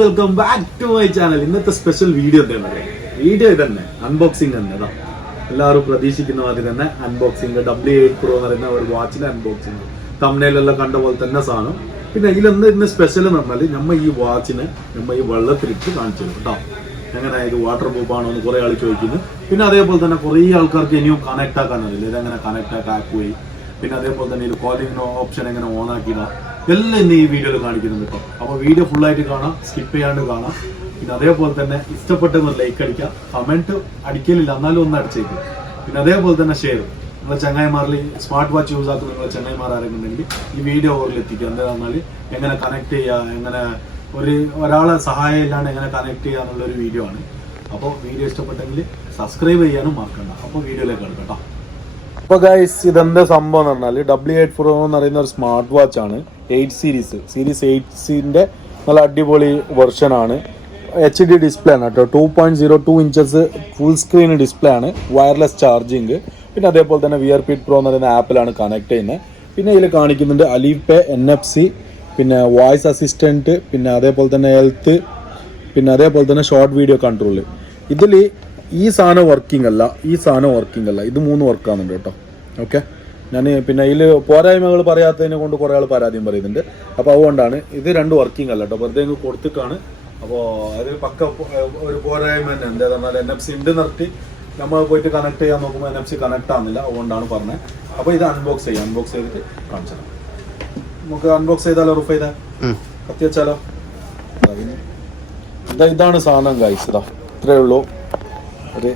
Welcome back to my channel. ഇന്നത്തെ special video തന്നെ unboxing തന്നെ. എല്ലാവരും പ്രതീക്ഷിക്കുന്ന മാതിരി തന്നെ അൺബോക്സിംഗ് W8 Pro എന്ന് പറയുന്ന ഒരു വാച്ചിന്റെ അൺബോക്സിംഗ് തംബ്നെയിലെല്ലാം കണ്ട പോലെ തന്നെ സാധനം. പിന്നെ ഇന്ന് സ്പെഷ്യൽ എന്ന് പറഞ്ഞാൽ നമ്മൾ ഈ വാച്ചിനെ ഈ വെള്ളത്തിലിട്ട് കാണിച്ചു തരും കേട്ടോ. എങ്ങനെ ഇത് വാട്ടർ പ്രൂഫ് ആണോ എന്ന് കുറെ ആൾ ചോദിക്കുന്നു. പിന്നെ അതേപോലെ തന്നെ കുറേ ആൾക്കാർക്ക് ഇനിയും കണക്ട് ആക്കാൻ അറിയില്ല, ഇതെങ്ങനെ കണക്ട് ആക്കുപോയി. പിന്നെ അതേപോലെ തന്നെ ഇത് കോളിംഗ് ഓപ്ഷൻ എങ്ങനെ ഓൺ ആക്കിയിടാം എല്ലാം ഇന്ന് ഈ വീഡിയോയിൽ കാണിക്കുന്നുണ്ട് കേട്ടോ. അപ്പോൾ വീഡിയോ ഫുള്ളായിട്ട് കാണാം, സ്കിപ്പ് ചെയ്യാണ്ട് കാണാം. പിന്നെ അതേപോലെ തന്നെ ഇഷ്ടപ്പെട്ടെന്ന് ലൈക്ക് അടിക്കാം, കമന്റ് അടിക്കലില്ല എന്നാലും ഒന്ന് അടിച്ചേക്കും. പിന്നെ അതേപോലെ തന്നെ ഷെയർ. നിങ്ങളെ ചങ്ങായിമാരിൽ സ്മാർട്ട് വാച്ച് യൂസ് ആക്കുന്ന നിങ്ങളെ ചങ്ങായിമാർ ആരെങ്കിലും ഉണ്ടെങ്കിൽ ഈ വീഡിയോ ഓറിൽ എത്തിക്കുക. എന്താ പറഞ്ഞാൽ എങ്ങനെ കണക്ട് ചെയ്യുക, എങ്ങനെ ഒരാളെ സഹായം ഇല്ലാണ്ട് എങ്ങനെ കണക്ട് ചെയ്യുക എന്നുള്ളൊരു വീഡിയോ ആണ്. അപ്പോൾ വീഡിയോ ഇഷ്ടപ്പെട്ടെങ്കിൽ സബ്സ്ക്രൈബ് ചെയ്യാനും മറക്കണ്ട. അപ്പോൾ വീഡിയോയിലേക്ക് എടുക്കാം കേട്ടോ. അപ്പോൾ ഗൈസ്, ഇതെന്താ സംഭവം എന്ന് പറഞ്ഞാൽ W8 Pro എന്ന് പറയുന്ന ഒരു സ്മാർട്ട് വാച്ച് ആണ്. 8 സീരീസ് 8ന്റെ നല്ല അടിപൊളി വെർഷൻ ആണ്. HD ഡിസ്പ്ലേ ആണ് കേട്ടോ. 2.02 ഇഞ്ചസ് ഫുൾ സ്ക്രീൻ ഡിസ്പ്ലേ ആണ്. Wireless charging. പിന്നെ അതേപോലെ തന്നെ VRFit Pro എന്ന് പറയുന്ന ആപ്പിലാണ് കണക്ട് ചെയ്യുന്നത്. പിന്നെ ഇതിൽ കാണിക്കുന്നുണ്ട് അലീപേ, NFC, പിന്നെ വോയിസ് അസിസ്റ്റൻറ്റ്, പിന്നെ അതേപോലെ തന്നെ ഹെൽത്ത്, പിന്നെ അതേപോലെ തന്നെ ഷോർട്ട് വീഡിയോ കൺട്രോൾ. ഇതിൽ ഈ സാധനം വർക്കിംഗ് അല്ല, ഇത് 3 വർക്കാകുന്നുണ്ട് കേട്ടോ. ഓക്കെ, ഞാൻ പിന്നെ ഇതിൽ പോരായ്മകൾ പറയാത്തതിനെ കൊണ്ട് കുറേ ആൾ പരാതിയും പറയുന്നുണ്ട്. അപ്പോൾ അതുകൊണ്ടാണ് ഇത് 2 വർക്കിംഗ് അല്ല കേട്ടോ, വെറുതെ കൊടുത്തിട്ടാണ്. അപ്പോൾ അത് പക്ക ഒരു പോരായ്മ തന്നെ. എന്താ പറഞ്ഞാൽ NFC ഉണ്ട് നിർത്തി നമ്മൾ പോയിട്ട് കണക്ട് ചെയ്യാൻ നോക്കുമ്പോൾ NFC കണക്ട് ആവുന്നില്ല. അതുകൊണ്ടാണ് പറഞ്ഞത്. അപ്പോൾ ഇത് അൺബോക്സ് ചെയ്തിട്ട് കാണിച്ചു തരാം. നമുക്ക് അൺബോക്സ് ചെയ്താലോ, റൂഫ് ചെയ്താൽ കത്തി വെച്ചാലോ. ഇതാണ് സാധനം ഗൈസ്. ഇത്രയേ ഉള്ളൂ. ഒരു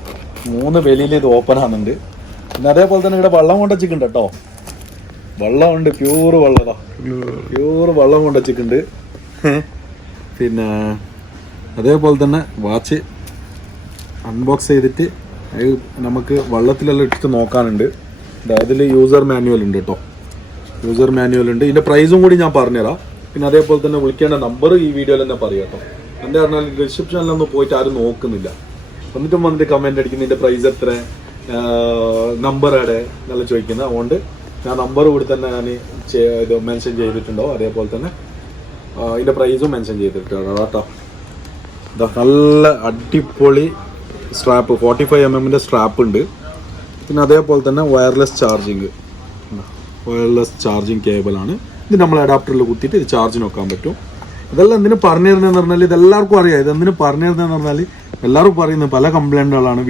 3 വെളിയിൽ ഇത് ഓപ്പൺ ആകുന്നുണ്ട്. പിന്നെ അതേപോലെ തന്നെ ഇവിടെ വെള്ളം കൊണ്ടുവച്ചിട്ടുണ്ട് കേട്ടോ. വെള്ളമുണ്ട്, പ്യൂർ വെള്ളം കൊണ്ടുവച്ചിട്ടുണ്ട്. പിന്നെ അതേപോലെ തന്നെ വാച്ച് അൺബോക്സ് ചെയ്തിട്ട് നമുക്ക് വെള്ളത്തിലെല്ലാം ഇട്ടിട്ട് നോക്കാനുണ്ട്. അതിൽ യൂസർ മാനുവൽ ഉണ്ട് കേട്ടോ. ഇതിൻ്റെ പ്രൈസും കൂടി ഞാൻ പറഞ്ഞുതരാം. പിന്നെ അതേപോലെ തന്നെ വിളിക്കേണ്ട നമ്പർ ഈ വീഡിയോയിൽ തന്നെ പറയാം കേട്ടോ. എന്താ പറഞ്ഞാൽ ഡിസ്ക്രിപ്ഷനിലൊന്നും പോയിട്ട് ആരും നോക്കുന്നില്ല. വന്നിട്ട് കമന്റ് അടിക്കുന്നതിന്റെ പ്രൈസ് എത്ര, നമ്പർ എവിടെ നല്ല ചോദിക്കുന്നത്. അതുകൊണ്ട് ഞാൻ നമ്പർ കൂടി തന്നെ ഞാൻ ഇത് മെൻഷൻ ചെയ്തിട്ടുണ്ടോ. അതേപോലെ തന്നെ ഇതിന്റെ പ്രൈസും മെൻഷൻ ചെയ്തിട്ടുണ്ടോ കേട്ടോ. നല്ല അടിപൊളി സ്ട്രാപ്പ്, 45mm സ്ട്രാപ്പ് ഉണ്ട്. പിന്നെ അതേപോലെ തന്നെ വയർലെസ് ചാർജിങ് കേബിളാണ്. ഇത് നമ്മൾ അഡാപ്റ്ററിൽ കുത്തിയിട്ട് ഇത് ചാർജിന് വെക്കാൻ പറ്റും. ഇതെല്ലാം എന്തിനു പറഞ്ഞു തരുന്നതെന്ന് പറഞ്ഞാൽ ഇതെല്ലാവർക്കും അറിയാം. ഇതെന്തിനു പറഞ്ഞു തരുന്നതെന്ന് പറഞ്ഞാൽ എല്ലാവരും പറയുന്നത് പല കംപ്ലൈൻറ്റുകളാണ്.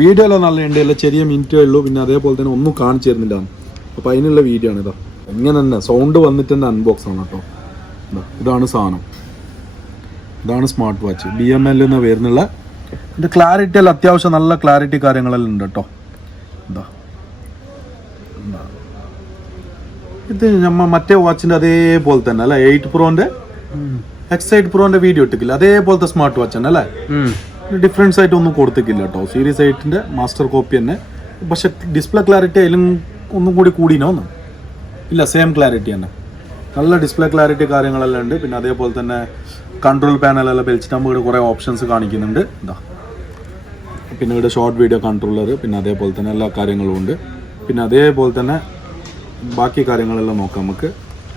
വീഡിയോയിലെല്ലാം നല്ല ഉണ്ട്, എല്ലാം ചെറിയ മിനിറ്റേ ഉള്ളൂ. പിന്നെ അതേപോലെ തന്നെ ഒന്നും കാണിച്ചു തരുന്നില്ല. അപ്പോൾ അതിനുള്ള വീഡിയോ ആണ് ഇതാ. ഇങ്ങനെ തന്നെ സൗണ്ട് വന്നിട്ട് തന്നെ അൺബോക്സ് ആണ് കേട്ടോ. ഇതാണ് സാധനം. ഇതാണ് സ്മാർട്ട് വാച്ച്. BML എന്ന് വരുന്നുള്ള. ഇതിൻ്റെ ക്ലാരിറ്റി എല്ലാം അത്യാവശ്യം നല്ല ക്ലാരിറ്റി കാര്യങ്ങളെല്ലാം ഉണ്ട് കേട്ടോ. ഇത് നമ്മൾ മറ്റേ വാച്ചിൻ്റെ അതേപോലെ തന്നെ അല്ല, 8 Proന്റെ X8 Proന്റെ വീഡിയോ ഇട്ടിക്കില്ല, അതേപോലത്തെ സ്മാർട്ട് വാച്ച് തന്നെ അല്ലേ. ഡിഫറൻസ് ആയിട്ട് ഒന്നും കൊടുത്തിട്ടില്ല കേട്ടോ. Series 8ന്റെ മാസ്റ്റർ കോപ്പി തന്നെ. പക്ഷെ ഡിസ്പ്ലേ ക്ലാരിറ്റി അതിലും ഒന്നും കൂടി കൂടിനോ ഒന്നും ഇല്ല, സെയിം ക്ലാരിറ്റി തന്നെ. നല്ല ഡിസ്പ്ലേ ക്ലാരിറ്റി കാര്യങ്ങളെല്ലാം ഉണ്ട്. പിന്നെ അതേപോലെ തന്നെ കൺട്രോൾ പാനലെല്ലാം വെച്ചിട്ട് നമുക്ക് ഇവിടെ കുറേ ഓപ്ഷൻസ് കാണിക്കുന്നുണ്ട്. പിന്നെ ഇവിടെ ഷോർട്ട് വീഡിയോ കൺട്രോളർ, പിന്നെ അതേപോലെ തന്നെ എല്ലാ കാര്യങ്ങളും ഉണ്ട്. പിന്നെ അതേപോലെ തന്നെ ബാക്കി കാര്യങ്ങളെല്ലാം നോക്കാം നമുക്ക്.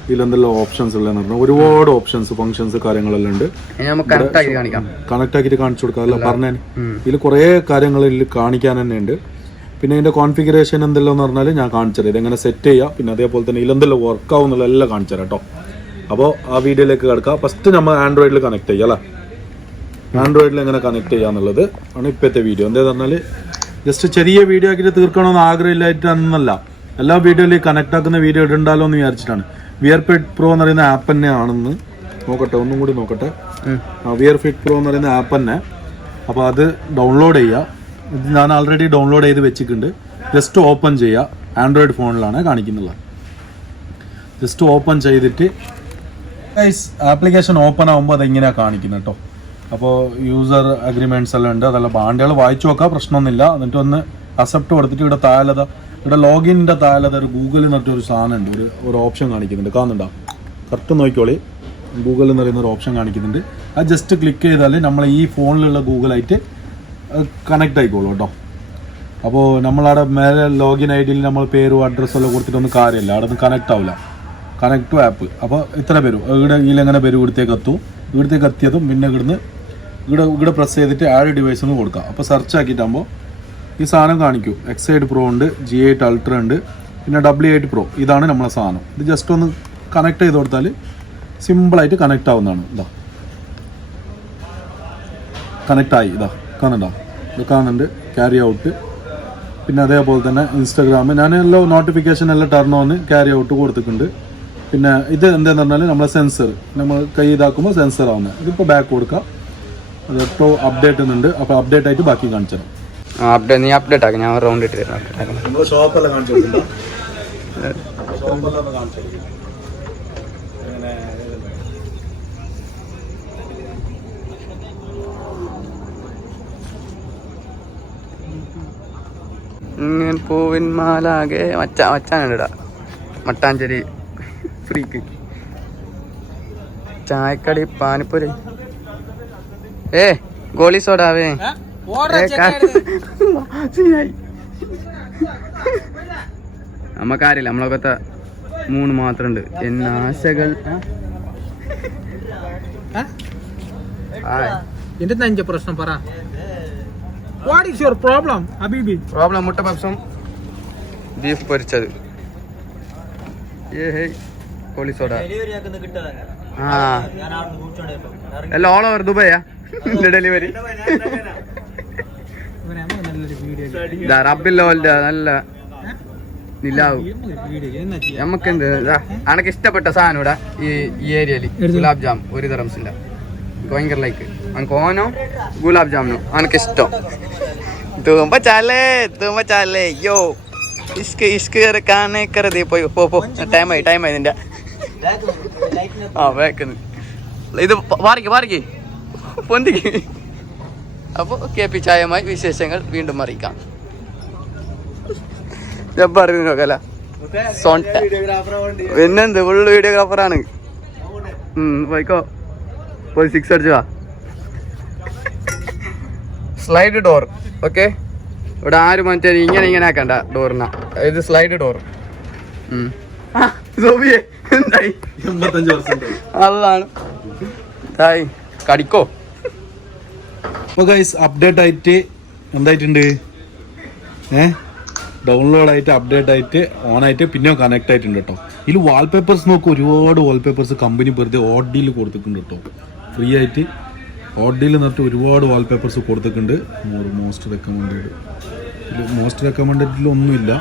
ഇതിലെന്തെല്ലാം ഓപ്ഷൻസ് ഉള്ളതെന്ന് പറഞ്ഞാൽ ഒരുപാട് ഓപ്ഷൻസ്, ഫംഗ്ഷൻസ് കാര്യങ്ങളെല്ലാം ഉണ്ട്. കണക്ട് ആക്കിയിട്ട് കാണിച്ചു കൊടുക്കാം അല്ല പറഞ്ഞാൽ. ഇതിൽ കുറേ കാര്യങ്ങൾ ഇതിൽ കാണിക്കാൻ തന്നെ ഉണ്ട്. പിന്നെ ഇതിൻ്റെ കോൺഫിഗറേഷൻ എന്തെല്ലാം എന്ന് പറഞ്ഞാൽ ഞാൻ കാണിച്ചുതരാം. ഇതെങ്ങനെ സെറ്റ് ചെയ്യുക, പിന്നെ അതേപോലെ തന്നെ ഇതിലെന്തെല്ലാം വർക്ക് ആവുന്നുള്ള എല്ലാം കാണിച്ചു തരാം കേട്ടോ. അപ്പോൾ ആ വീഡിയോയിലേക്ക് കിടക്കാം. ഫസ്റ്റ് നമ്മൾ ആൻഡ്രോയിഡിൽ കണക്ട് ചെയ്യുക അല്ലേ. ആൻഡ്രോയിഡിൽ എങ്ങനെ കണക്ട് ചെയ്യുക എന്നുള്ളത് ആണ് ഇപ്പോഴത്തെ വീഡിയോ. എന്താ പറഞ്ഞാൽ ജസ്റ്റ് ചെറിയ വീഡിയോ ആക്കിയിട്ട് തീർക്കണമെന്ന് ആഗ്രഹമില്ലായിട്ടൊന്നല്ല, എല്ലാ വീഡിയോയിലും കണക്ട് ആക്കുന്ന വീഡിയോ ഇടണ്ടല്ലോ എന്ന് വിചാരിച്ചിട്ടാണ്. VRFit Pro എന്ന് പറയുന്ന ആപ്പ് തന്നെ ആണെന്ന് നോക്കട്ടെ, ഒന്നും കൂടി നോക്കട്ടെ. VRFit Pro എന്ന് പറയുന്ന ആപ്പ് തന്നെ. അപ്പോൾ അത് ഡൗൺലോഡ് ചെയ്യുക. ഇത് ഞാൻ ആൾറെഡി ഡൗൺലോഡ് ചെയ്ത് വെച്ചിട്ടുണ്ട്. ജസ്റ്റ് ഓപ്പൺ ചെയ്യുക. ആൻഡ്രോയിഡ് ഫോണിലാണ് കാണിക്കുന്നത്. ജസ്റ്റ് ഓപ്പൺ ചെയ്തിട്ട് ആപ്ലിക്കേഷൻ ഓപ്പൺ ആകുമ്പോൾ അതെങ്ങനെയാണ് കാണിക്കുന്നത് കേട്ടോ. അപ്പോൾ യൂസർ അഗ്രിമെൻറ്റ്സ് എല്ലാം ഉണ്ട്. അതെല്ലാം ബാൻഡുകൾ വായിച്ചു നോക്കാം, പ്രശ്നമൊന്നുമില്ല. എന്നിട്ട് ഒന്ന് അക്സെപ്റ്റ് കൊടുത്തിട്ട് ഇവിടെ താഴെ ഇവിടെ ലോഗിൻ്റെ താഴെ ഒരു ഗൂഗിൾ എന്നിട്ടൊരു സാധനം ഉണ്ട്, ഒരു ഓപ്ഷൻ കാണിക്കുന്നുണ്ട്. കാണുന്നുണ്ടോ? കറക്റ്റ് നോക്കിക്കോളി. ഗൂഗിൾ എന്ന് പറയുന്ന ഒരു ഓപ്ഷൻ കാണിക്കുന്നുണ്ട്. അത് ജസ്റ്റ് ക്ലിക്ക് ചെയ്താൽ നമ്മൾ ഈ ഫോണിലുള്ള ഗൂഗിളായിട്ട് കണക്ട് ആയിക്കോളൂ കേട്ടോ. അപ്പോൾ നമ്മളവിടെ മേലെ ലോഗിൻ ID യിൽ നമ്മൾ പേരും അഡ്രസ്സും എല്ലാം കൊടുത്തിട്ടൊന്നും കാര്യമില്ല, അവിടെ നിന്ന് കണക്ട് ആവില്ല. Connect to app. അപ്പോൾ ഇത്ര വരും. ഇതിലെങ്ങനെ വരും, ഇവിടത്തേക്ക് എത്തിയതും പിന്നെ ഇവിടെ പ്രസ് ചെയ്തിട്ട് ആഡ് ഡിവൈസ് എന്ന് കൊടുക്കുക. അപ്പോൾ സെർച്ച് ആക്കിയിട്ടാകുമ്പോൾ ഈ സാധനം കാണിക്കും. X8 Pro ഉണ്ട്, G8 Ultra ഉണ്ട്, പിന്നെ W8 Pro. ഇതാണ് നമ്മളെ സാധനം. ഇത് ജസ്റ്റ് ഒന്ന് കണക്ട് ചെയ്ത് കൊടുത്താൽ സിമ്പിളായിട്ട് കണക്റ്റ് ആവുന്നതാണ്. ഇതാ കണക്റ്റായി. ഇതാ കാണുന്നുണ്ടോ? ഇത് കാണുന്നുണ്ട്. Carry out. പിന്നെ അതേപോലെ തന്നെ ഇൻസ്റ്റാഗ്രാം ഞാൻ എല്ലാം നോട്ടിഫിക്കേഷൻ എല്ലാം ടർൺ ഓൺ ക്യാരി ഔട്ട് കൊടുത്തിട്ടുണ്ട്. പിന്നെ ഇത് എന്താണെന്ന് പറഞ്ഞാൽ നമ്മളെ സെൻസർ നമ്മൾ കൈ ഇതാക്കുമ്പോൾ സെൻസർ ആവുന്നത്. ഇതിപ്പോൾ ബാക്ക് കൊടുക്കുക. അത് ഇപ്പോൾ അപ്ഡേറ്റ് ചെയ്യുന്നുണ്ട്. അപ്പോൾ അപ്ഡേറ്റ് ആയിട്ട് ബാക്കി കാണിച്ചു തരാം. നീ അപ്ഡേറ്റ് ആക്കി, ഞാൻ റൗണ്ട് ഇട്ട് തരാം. നമ്മൾ ഷോപ്പെല്ലാം കാണിച്ചു കൊടുത്തിട്ടുണ്ടോ? ഷോപ്പെല്ലാം കാണിച്ചു കൊടുക്കും. ഇങ്ങനെ പൂവിൻ മാലാകെ മച്ചാനിടാ മട്ടാഞ്ചേരി ഫ്രീക്ക് ചായക്കടി പാനിപ്പൂരി ഗോളി സോഡാവേ നമ്മക്കാരില്ല, നമ്മളൊക്കെ 3 മാത്രമുണ്ട്. എന്നാശകൾ എന്താ പ്രശ്നം പറ. What is your problem, Habibi? Problem മുട്ട പപ്സും ബീഫ് പൊരിച്ചത്. കോളി സോഡ എല്ലാം ഓൾ ഓവർ ദുബൈയാ ഡെലിവറി. റബ്ബില്ലോന്റെ നല്ല നിലാവ്. നമുക്കെന്ത് അനക്ക് ഇഷ്ടപ്പെട്ട സാധനം ഇവിടെ ഈ ഏരിയയില് ഗുലാബ് ജാം 1 ദിറംസില്ല. ഭയങ്കര ലൈക്ക് അനക്ക് ഓനോ ഗുലാബ് ജാമിനോ അനക്ക് ഇഷ്ടം. തുമ്പ ചാലേ യോ ഇഷ്ക് കാണേ കരുതി പോയി പോ ടൈമായി നിന്റെ. വേക്കുന്നു ഇത് വാറിക്ക് പൊന്തിക്ക്. അപ്പോൾ KP ചായമായി വിശേഷങ്ങൾ വീണ്ടും അറിയിക്കാം. ജബ്ബാറിനൊക്കെല്ല സോണ്ട പിന്നെന്ത് ഫുള്ള് വീഡിയോഗ്രാഫറാണ്. പോയിക്കോ പോയി 6 അടിച്ചു. Slide door. ഓക്കെ, ഇവിടെ ആരും മറ്റേ ഇങ്ങനെ ആക്കണ്ട ഡോറിന. ഇത് സ്ലൈഡ് ഡോർ. എന്തായി അതാണ് കടിക്കോ. അപ്പോൾ ഗൈസ് അപ്ഡേറ്റ് ആയിട്ട് എന്തായിട്ടുണ്ട്, ഡൗൺലോഡ് ആയിട്ട് അപ്ഡേറ്റ് ആയിട്ട് ഓൺ ആയിട്ട് പിന്നെ കണക്ട് ആയിട്ടുണ്ട് കേട്ടോ. ഇതിൽ വാൾപേപ്പേഴ്സ് നോക്കും, ഒരുപാട് വാൾപേപ്പേഴ്സ് കമ്പനി വെറുതെ ഓഡിയിൽ കൊടുത്തിട്ടുണ്ട് കേട്ടോ. ഫ്രീ ആയിട്ട് ഓഡിയിൽ നിന്നിട്ട് ഒരുപാട് വാൾപേപ്പേഴ്സ് കൊടുത്തിട്ടുണ്ട്. മോസ്റ്റ് റെക്കമെൻഡഡിൽ ഒന്നുമില്ല.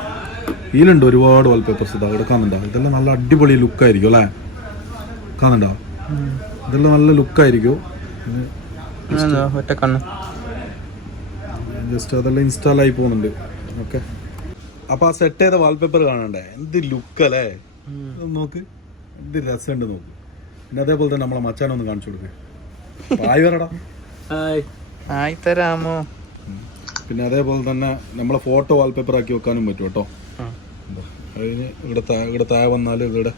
ഇതിലുണ്ട് ഒരുപാട് വാൾപേപ്പേഴ്സ്. ഇത് അവിടെ കാണുന്നുണ്ടോ? ഇതെല്ലാം നല്ല അടിപൊളി ലുക്കായിരിക്കും അല്ലേ? കാണുന്നുണ്ടോ? ഇതെല്ലാം നല്ല ലുക്കായിരിക്കും. ജസ്റ്റ് അതെല്ലാം ഇൻസ്റ്റാൾ ആയി പോകുന്നുണ്ട്. ഓക്കെ, അപ്പോൾ ആ സെറ്റ് ചെയ്ത വാൾപേപ്പർ കാണണ്ടേ? എന്ത് ലുക്കല്ലേ, നോക്ക്, എന്ത് രസമുണ്ട് നോക്ക്. പിന്നെ അതേപോലെ തന്നെ നമ്മളെ മച്ചാനൊന്ന് കാണിച്ചു കൊടുക്കുക. വരടാ തരാമോ. പിന്നെ അതേപോലെ തന്നെ നമ്മളെ ഫോട്ടോ വാൾപേപ്പർ ആക്കി വെക്കാനും പറ്റും കേട്ടോ. അതിന് ഇവിടെ താഴെ വന്നാൽ ഇവിടെ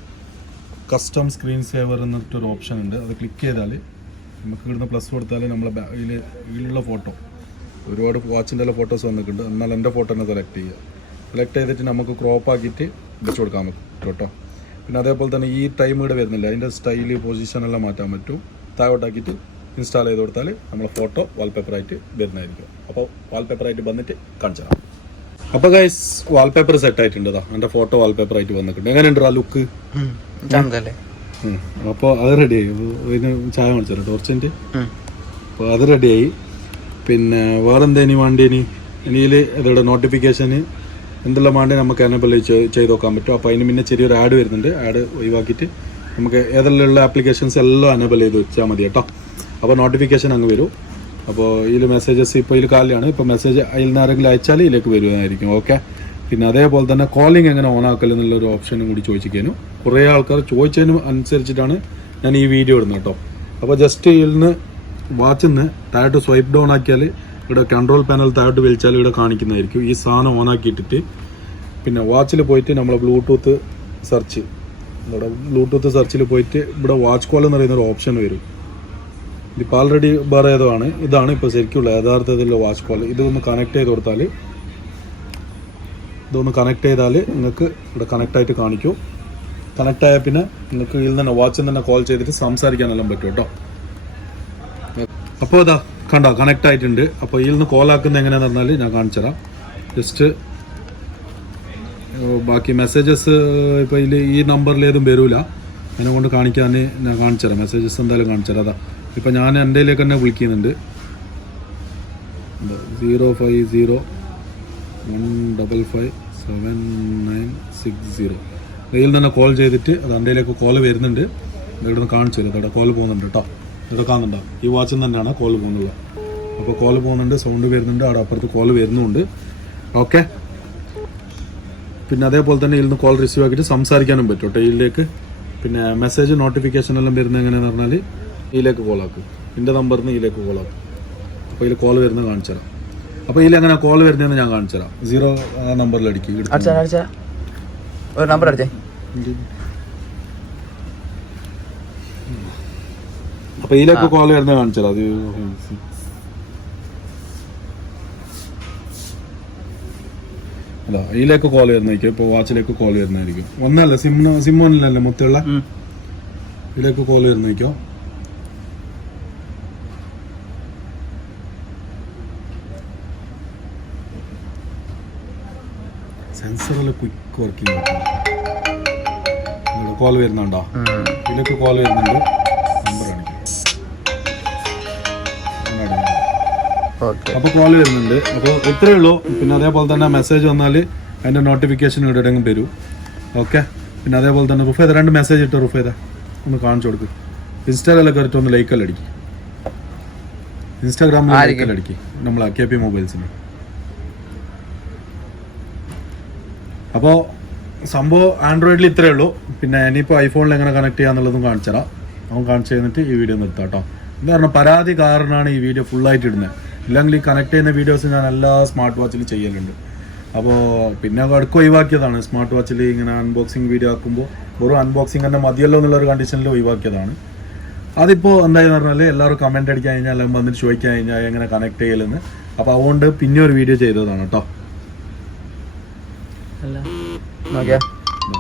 കസ്റ്റം സ്ക്രീൻ സേവർ എന്നിട്ടൊരു ഓപ്ഷൻ ഉണ്ട്. അത് ക്ലിക്ക് ചെയ്താൽ നമുക്ക് ഇവിടുന്ന് പ്ലസ് കൊടുത്താൽ നമ്മളെ ഇതിലുള്ള ഫോട്ടോ, ഒരുപാട് വാച്ചിൻ്റെ എല്ലാം ഫോട്ടോസ് വന്നിട്ടുണ്ട്. എന്നാൽ എൻ്റെ ഫോട്ടോ തന്നെ സെലക്ട് ചെയ്തിട്ട് നമുക്ക് ക്രോപ്പ് ആക്കിയിട്ട് വെച്ച് കൊടുക്കാൻ പറ്റും കേട്ടോ. പിന്നെ അതേപോലെ തന്നെ ഈ ടൈം ഇവിടെ വരുന്നില്ല, അതിൻ്റെ സ്റ്റൈല് പൊസിഷനെല്ലാം മാറ്റാൻ പറ്റും. താഴോട്ടാക്കിയിട്ട് ഇൻസ്റ്റാൾ ചെയ്ത് കൊടുത്താൽ നമ്മളെ ഫോട്ടോ വാൾപേപ്പറായിട്ട് വരുന്നതായിരിക്കും. അപ്പോൾ വാൾപേപ്പറായിട്ട് വന്നിട്ട് കാണിച്ചു തരാം. അപ്പോൾ ഗൈസ് വാൾപേപ്പർ സെറ്റ് ആയിട്ടുണ്ട്. എൻ്റെ ഫോട്ടോ വാൾപേപ്പറായിട്ട് വന്നിട്ടുണ്ട്. എങ്ങനെയുണ്ട് ആ ലുക്ക്? അപ്പോൾ അത് റെഡിയായി. ഇതിന് ചായ കാണിച്ചു തരാം ടോർച്ചിൻ്റെ. അപ്പോൾ അത് റെഡിയായി. പിന്നെ വേറെന്താ ഇനി വേണ്ടി? ഇനിയിൽ അതോടെ നോട്ടിഫിക്കേഷന് എന്തെല്ലാം വേണ്ടി നമുക്ക് എനേബിൾ ചെയ്ത് നോക്കാൻ പറ്റും. അപ്പോൾ അതിന് പിന്നെ ചെറിയൊരു ആഡ് വരുന്നുണ്ട്. ആഡ് ഒഴിവാക്കിയിട്ട് നമുക്ക് ഏതെല്ലാം ആപ്ലിക്കേഷൻസ് എല്ലാം എനേബിൾ ചെയ്ത് വെച്ചാൽ മതി കേട്ടോ. അപ്പോൾ നോട്ടിഫിക്കേഷൻ അങ്ങ് വരും. അപ്പോൾ ഇതിൽ മെസ്സേജസ് ഇപ്പോൾ ഇതിൽ കാലിലാണ്. ഇപ്പോൾ മെസ്സേജ് അതിൽ നിന്ന് ആരെങ്കിലും അയച്ചാൽ ഇതിലേക്ക് വരുന്നതായിരിക്കും. ഓക്കെ, പിന്നെ അതേപോലെ തന്നെ കോളിംഗ് എങ്ങനെ ഓൺ ആക്കൽ എന്നുള്ളൊരു ഓപ്ഷനും കൂടി ചോദിച്ചിരിക്കുന്നു. കുറേ ആൾക്കാർ ചോദിച്ചതിനും അനുസരിച്ചിട്ടാണ് ഞാൻ ഈ വീഡിയോ ഇടുന്നത് കേട്ടോ. അപ്പോൾ ജസ്റ്റ് ഇതിൽ നിന്ന് വാച്ചിൽ നിന്ന് താഴോട്ട് സ്വൈപ്പ് ഡൗൺ ആക്കിയാൽ ഇവിടെ കൺട്രോൾ പാനൽ താഴോട്ട് വലിച്ചാൽ ഇവിടെ കാണിക്കുന്നതായിരിക്കും. ഈ സാധനം ഓൺ ആക്കിയിട്ടിട്ട് പിന്നെ വാച്ചിൽ പോയിട്ട് നമ്മൾ ബ്ലൂടൂത്ത് സെർച്ച്, ഇവിടെ ബ്ലൂടൂത്ത് സെർച്ചിൽ പോയിട്ട് ഇവിടെ വാച്ച് കോൾ എന്ന് പറയുന്നൊരു ഓപ്ഷൻ വരും. ഇതിപ്പോൾ ആൾറെഡി വേറെ ഏതോ ആണ്. ഇതാണ് ഇപ്പോൾ ശരിക്കുള്ള യഥാർത്ഥത്തിലുള്ള വാച്ച് കോൾ. ഇതൊന്ന് കണക്ട് ചെയ്ത് കൊടുത്താൽ നിങ്ങൾക്ക് ഇവിടെ കണക്റ്റായിട്ട് കാണിക്കും. കണക്ട് ആയ പിന്നെ നിങ്ങൾക്ക് ഇതിൽ തന്നെ വാച്ചിൽ തന്നെ കോൾ ചെയ്തിട്ട് സംസാരിക്കാനെല്ലാം പറ്റും കേട്ടോ. അപ്പോൾ ഇതാ കണ്ടോ കണക്ട് ആയിട്ടുണ്ട്. അപ്പോൾ ഇതിൽ നിന്ന് കോൾ ആക്കുന്നത് എങ്ങനെയാണെന്ന് പറഞ്ഞാൽ ഞാൻ കാണിച്ചു തരാം. ജസ്റ്റ് ബാക്കി മെസ്സേജസ് ഇപ്പോൾ ഇതിൽ ഈ നമ്പറിൽ ഏതും വരില്ല, അതിനെ കൊണ്ട് കാണിക്കാൻ ഞാൻ കാണിച്ചു തരാം. മെസ്സേജസ് എന്തായാലും കാണിച്ചു തരാം. അതാ ഇപ്പം ഞാൻ എൻ്റെ ഇതിലേക്ക് തന്നെ വിളിക്കുന്നുണ്ട്. 050155790. ഇതിൽ തന്നെ കോൾ ചെയ്തിട്ട് അത് എൻ്റെ ഇതിലേക്ക് കോൾ വരുന്നുണ്ട്. ഇവിടെ നിന്ന് കാണിച്ചു തരും. അവിടെ കോൾ പോകുന്നുണ്ട് കേട്ടോ. ഇവിടെ കാണുന്നുണ്ടോ? ഈ വാച്ചിൽ തന്നെയാണ് കോൾ പോകുന്നത്. അപ്പോൾ കോൾ പോകുന്നുണ്ട്, സൗണ്ട് വരുന്നുണ്ട്, അവിടെ അപ്പുറത്ത് കോൾ വരുന്നുണ്ട്. ഓക്കെ. പിന്നെ അതേപോലെ തന്നെ ഇതിൽ നിന്ന് കോൾ റിസീവ് ആക്കിയിട്ട് സംസാരിക്കാനും പറ്റും കേട്ടോ ഇതിലേക്ക്. പിന്നെ മെസ്സേജ് നോട്ടിഫിക്കേഷൻ എല്ലാം വരുന്നത് എങ്ങനെയാണെന്ന് പറഞ്ഞാൽ ഇതിലേക്ക് കോൾ ആക്കും. എൻ്റെ നമ്പറിൽ നിന്ന് ഇതിലേക്ക് കോൾ ആക്കും. അപ്പോൾ ഇതിൽ കോൾ വരുന്നത് കാണിച്ചു തരാം. അപ്പോൾ ഇതിൽ എങ്ങനെ കോൾ വരുന്നതെന്ന് ഞാൻ കാണിച്ചു തരാം. 0 ആ നമ്പറിൽ അടിക്കും. ഒരു നമ്പർ അടിച്ചേ. അപ്പോൾ ഇതിലേക്ക് കോൾ വരുന്നത് കാണിച്ചു തരാം. അത് അല്ല ഇതിലേക്ക് കോൾ വരുന്നതായിരിക്കും. ഇപ്പോൾ വാച്ചിലേക്ക് കോൾ വരുന്നതായിരിക്കും. ഒന്നല്ല സിമ്മോനിലല്ലേ മൊത്തമുള്ള ഇതിലേക്ക് കോൾ വരുന്നതായിരിക്കും. സെൻസറെല്ലാം ക്വിക്ക് വർക്കിംഗ് കോൾ വരുന്നുണ്ടോ? ഇതിലേക്ക് കോൾ വരുന്നുണ്ട്. നമ്പർ കാണിക്കും. അപ്പോൾ കോൾ വരുന്നുണ്ട്. അപ്പോൾ ഇത്രയേ ഉള്ളൂ. പിന്നെ അതേപോലെ തന്നെ മെസ്സേജ് വന്നാൽ അതിൻ്റെ നോട്ടിഫിക്കേഷൻ ഇവിടെയെങ്കിലും വരും. ഓക്കെ. പിന്നെ അതേപോലെ തന്നെ റുഫേദ 2 മെസ്സേജ് ഇട്ട് റുഫേദ ഒന്ന് കാണിച്ചു കൊടുക്കും. ഇൻസ്റ്റാഗ്രാമിൽ കയറിയിട്ട് ഒന്ന് ലൈക്കെല്ലാം അടിക്കും. ഇൻസ്റ്റാഗ്രാമിൽ ലൈക്കെല്ലാം അടിക്കും നമ്മളെ KP മൊബൈൽസിന്. അപ്പോൾ സംഭവം ആൻഡ്രോയിഡിൽ ഇത്രയേ ഉള്ളൂ. പിന്നെ ഇനിയിപ്പോൾ ഐഫോണിൽ എങ്ങനെ കണക്ട് ചെയ്യാന്നുള്ളതും കാണിച്ചു തരാം. അവൻ കാണിച്ചു കഴിഞ്ഞിട്ട് ഈ വീഡിയോ നിർത്താം കേട്ടോ. എന്ന് പറഞ്ഞാൽ പരാതി കാരണമാണ് ഈ വീഡിയോ ഫുള്ളായിട്ട് ഇടുന്നത്. ഇല്ലെങ്കിൽ ഈ കണക്ട് ചെയ്യുന്ന വീഡിയോസ് ഞാൻ എല്ലാ സ്മാർട്ട് വാച്ചിലും ചെയ്യലുണ്ട്. അപ്പോൾ പിന്നെ അടുക്ക് ഒഴിവാക്കിയതാണ്. സ്മാർട്ട് വാച്ചിൽ ഇങ്ങനെ അൺബോക്സിങ് വീഡിയോ ആക്കുമ്പോൾ വെറും അൺബോക്സിങ് തന്നെ മതിയല്ലോ എന്നുള്ളൊരു കണ്ടീഷനിൽ ഒഴിവാക്കിയതാണ്. അതിപ്പോൾ എന്തായെന്ന് പറഞ്ഞാൽ എല്ലാവരും കമൻറ്റ് അടിക്കാൻ കഴിഞ്ഞാൽ അല്ലെങ്കിൽ വന്നിട്ട് ചോദിക്കാൻ കഴിഞ്ഞാൽ എങ്ങനെ കണക്ട് ചെയ്യലെന്ന്. അപ്പോൾ അതുകൊണ്ട് പിന്നെ ഒരു വീഡിയോ ചെയ്തതാണ് കേട്ടോ.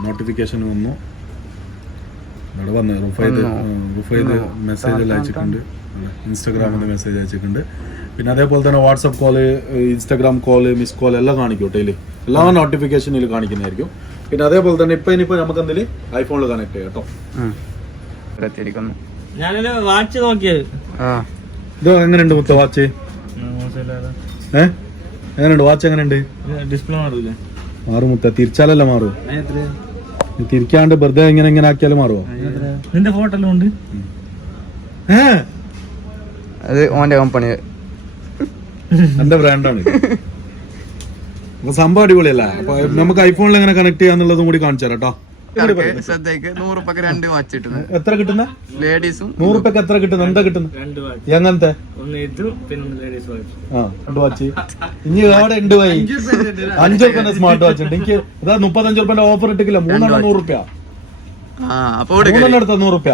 നോട്ടിഫിക്കേഷൻ വന്നു. ഇവിടെ വന്ന് റുഫൈദ് മെസ്സേജ് അയച്ചിട്ടുണ്ട്. ഇൻസ്റ്റാഗ്രാമിൽ നിന്ന് മെസ്സേജ് അയച്ചിട്ടുണ്ട്. പിന്നെ അതേപോലെ തന്നെ WhatsApp call, Instagram call, miss call എല്ലാം കാണിക്കും കേട്ടോ. ഇതിൽ എല്ലാ നോട്ടിഫിക്കേഷനിൽ കാണിക്കുന്നതായിരിക്കും. പിന്നെ അതേപോലെ തന്നെ ഇനിയിപ്പോൾ നമുക്ക് എന്തെങ്കിലും ഐഫോണിൽ കണക്ട് ചെയ്യാം കേട്ടോ. ഞാനൊരു വാച്ച് നോക്കിയത്. ഇത് എങ്ങനെയുണ്ട് മുത്ത വാച്ച്? എങ്ങനെയുണ്ട് വാച്ച്? എങ്ങനെയുണ്ട്? ഡിസ്പ്ലേ മാറില്ലേ? മാറും മുത്ത. തിരിച്ചാലല്ല മാറും. തിരിക്കാണ്ട് വെറുതെ ഇങ്ങനെ ആക്കിയാലും മാറുമോ? നിന്റെ ഫോട്ടോ എല്ലാം ഉണ്ട്. അത് ഓന്റെ കമ്പനി, എന്റെ ബ്രാൻഡാണ്. സംഭവം അടിപൊളിയല്ലേ? അപ്പൊ നമുക്ക് ഐഫോണിൽ എങ്ങനെ കണക്ട് ചെയ്യാന്നുള്ളതും കൂടി കാണിച്ചു തരാം കേട്ടോ. ശ്രദ്ധയ്ക്ക് 100 രൂപക്ക് 2 വാച്ച് കിട്ടുന്നത്. എത്ര കിട്ടുന്ന? ലേഡീസും 100 രൂപക്ക് എത്ര കിട്ടുന്ന? എന്താ കിട്ടുന്നത്? എങ്ങനത്തെ? 2 വാച്ച്. ഇനി അവിടെ ഉണ്ട് പോയി 5 രൂപ സ്മാർട്ട് വാച്ച് ഉണ്ട്. എനിക്ക് ഇതാ 35 രൂപ ഓഫർ ഇട്ടില്ല. 3 100 രൂപ. 3 എടുത്ത 100 രൂപ.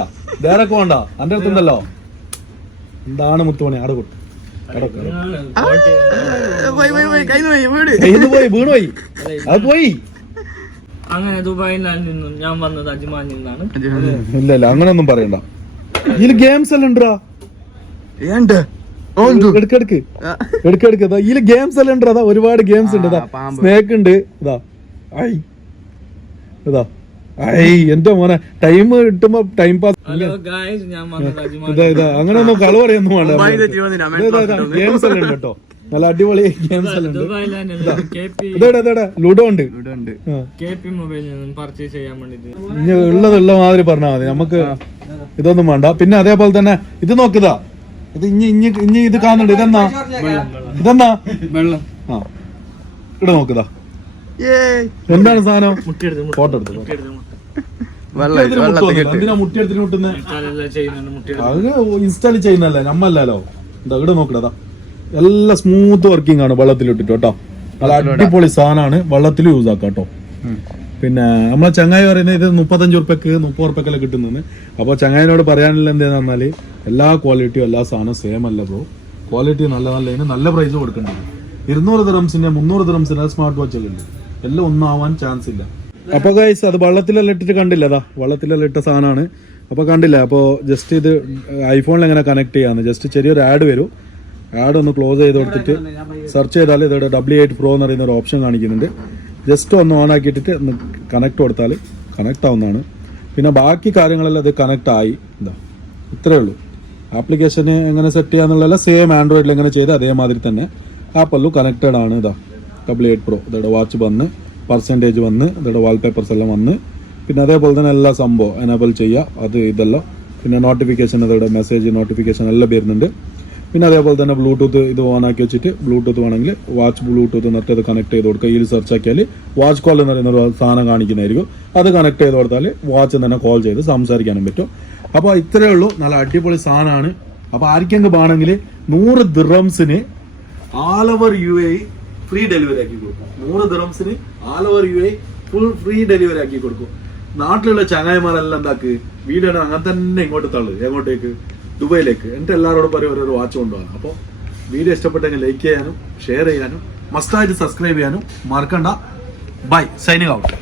വേറെ വേണ്ട. എന്റെ അടുത്തുണ്ടല്ലോ. എന്താണ് മുത്തുമണി? അവിടെ കൊട്ടു. വീണു പോയി. അത് പോയി. അങ്ങനെ ദുബായിൽ ഞാൻ വന്നത് അജ്മാനിൽ നിന്നാണ്. ഇല്ല അങ്ങനൊന്നും പറയണ്ട. ഇതില് ഗെയിംസ് എല്ലാം ഉണ്ടാ. എടുക്കെടുക്ക് ഇതില് ഗെയിംസ് എല്ലാം ഉണ്ട്. അതാ ഒരുപാട് ഗെയിംസ് ഉണ്ട്. സ്നേക്ക് ഉണ്ട്. ഇതാ എന്റെ മോനെ ടൈം കിട്ടുമ്പോ ടൈം പാസ്. ഇതാ അങ്ങനെയൊന്നും കള പറയൊന്നും വേണ്ട. ഗെയിംസ് എല്ലാം ഉണ്ട് കേട്ടോ. നല്ല അടിപൊളി ഗെയിംസ് എല്ലാം ഉണ്ട്. ഇതേടാ ലുഡോ ഉണ്ട്. ഇനി ഉള്ള മാതിരി പറഞ്ഞാൽ മതി. നമുക്ക് ഇതൊന്നും വേണ്ട. പിന്നെ അതേപോലെ തന്നെ ഇത് നോക്കിതാ. ഇത് ഇനി ഇത് കാണുന്നുണ്ട്. ഇതെന്നാ വെള്ളം. ആ ഇവിടെ നോക്കിതാ. എന്താണ് സാധനം? ഫോട്ടോ എടുത്തു. എന്തിനാ മുട്ടിയെടുത്തിന് മുട്ടുന്നത്? അത് ഇൻസ്റ്റാൾ ചെയ്യുന്നല്ലേ, നമ്മല്ലല്ലോ. എന്താ ഇവിടെ നോക്കടാ. എല്ലാം സ്മൂത്ത് വർക്കിംഗ് ആണ്. വെള്ളത്തിലിട്ടിട്ട് കേട്ടോ. നല്ല അടിപൊളി സാധനമാണ്. വെള്ളത്തിൽ യൂസ് ആക്കാം കേട്ടോ. പിന്നെ നമ്മളെ ചങ്ങായി പറയുന്നത് ഇത് 35 രൂപക്ക് 30 രൂപക്കെല്ലാം കിട്ടുന്നത്. അപ്പോൾ ചങ്ങായിനോട് പറയാനുള്ള എന്താന്ന് പറഞ്ഞാൽ എല്ലാ ക്വാളിറ്റിയും എല്ലാ സാധനവും സെയിം അല്ല ബ്രോ. ക്വാളിറ്റി നല്ല നല്ല പ്രൈസ് കൊടുക്കേണ്ടത്. 200 ദിറംസിന്റെ 300 ദിറംസിന്റെ സ്മാർട്ട് വാച്ചുകളുണ്ട്. എല്ലാം ഒന്നാവാൻ ചാൻസ് ഇല്ല. അപ്പൊ ഗൈസ് അത് വെള്ളത്തിലെല്ലാം ഇട്ടിട്ട് കണ്ടില്ല, അതാ വെള്ളത്തിലെല്ലാം ഇട്ട സാധനമാണ്. അപ്പൊ കണ്ടില്ല. അപ്പോൾ ജസ്റ്റ് ഇത് ഐഫോണിൽ എങ്ങനെ കണക്ട് ചെയ്യാന്ന് ജസ്റ്റ് ചെറിയൊരു ആഡ് വരും. ആഡ് ഒന്ന് ക്ലോസ് ചെയ്ത് കൊടുത്തിട്ട് സെർച്ച് ചെയ്താൽ ഇതോടെ W8 Pro എന്ന് പറയുന്ന ഒരു ഓപ്ഷൻ കാണിക്കുന്നുണ്ട്. ജസ്റ്റ് ഒന്ന് ഓൺ ആക്കിയിട്ടിട്ട് ഒന്ന് കണക്ട് കൊടുത്താൽ കണക്ട് ആവുന്നതാണ്. പിന്നെ ബാക്കി കാര്യങ്ങളെല്ലാം ഇത് കണക്ട് ആയി. എന്താ ഇത്രയേ ഉള്ളൂ. ആപ്ലിക്കേഷന് എങ്ങനെ സെറ്റ് ചെയ്യാന്നുള്ളതെല്ലാം സെയിം ആൻഡ്രോയിഡിൽ എങ്ങനെ ചെയ്ത് അതേമാതിരി തന്നെ ആപ്പല്ലു കണക്റ്റഡ് ആണ്. ഇതാ W8 Pro ഇതോടെ വാച്ച് വന്ന് പെർസെൻറ്റേജ് വന്ന് ഇതോടെ വാൾപേപ്പേഴ്സ് എല്ലാം വന്ന് പിന്നെ അതേപോലെ തന്നെ എല്ലാ സംഭവം എനേബിൾ ചെയ്യുക അത് ഇതെല്ലാം. പിന്നെ നോട്ടിഫിക്കേഷൻ അതോടെ മെസ്സേജ് നോട്ടിഫിക്കേഷൻ എല്ലാം വരുന്നുണ്ട്. പിന്നെ അതേപോലെ തന്നെ ബ്ലൂടൂത്ത് ഇത് ഓൺ ആക്കി വെച്ചിട്ട് ബ്ലൂടൂത്ത് വേണമെങ്കിൽ വാച്ച് ബ്ലൂടൂത്ത് എന്നിട്ട് അത് കണക്ട് ചെയ്ത് കൊടുക്കുക. ഇതിൽ സെർച്ച് ആക്കിയാൽ വാച്ച് കോൾ എന്ന് പറയുന്ന ഒരു സാധനം കാണിക്കുന്നതായിരിക്കും. അത് കണക്ട് ചെയ്ത് കൊടുത്താൽ വാച്ച് തന്നെ കോൾ ചെയ്ത് സംസാരിക്കാനും പറ്റും. അപ്പോൾ ഇത്രയേ ഉള്ളൂ. നല്ല അടിപൊളി സാധനമാണ്. അപ്പോൾ ആർക്കെങ്കിലും വേണമെങ്കിൽ 100 ദിർഹംസിന് all over UAE free delivery ആക്കി കൊടുക്കും. 100 ദിർഹംസിന് all over UAE full free delivery ആക്കി കൊടുക്കും. നാട്ടിലുള്ള ചങ്ങായിമാരെല്ലാം എന്താക്ക് വീഡിയോ അങ്ങനെ തന്നെ ഇങ്ങോട്ട് തള്ളു, എങ്ങോട്ടേക്ക് ദുബൈയിലേക്ക്. എന്നിട്ട് എല്ലാവരോടും പറയും ഓരോ വാച്ച് കൊണ്ടുപോകാൻ. അപ്പോൾ വീഡിയോ ഇഷ്ടപ്പെട്ടെങ്കിൽ ലൈക്ക് ചെയ്യാനും ഷെയർ ചെയ്യാനും മസ്റ്റായിട്ട് സബ്സ്ക്രൈബ് ചെയ്യാനും മറക്കണ്ട. Bye, signing out.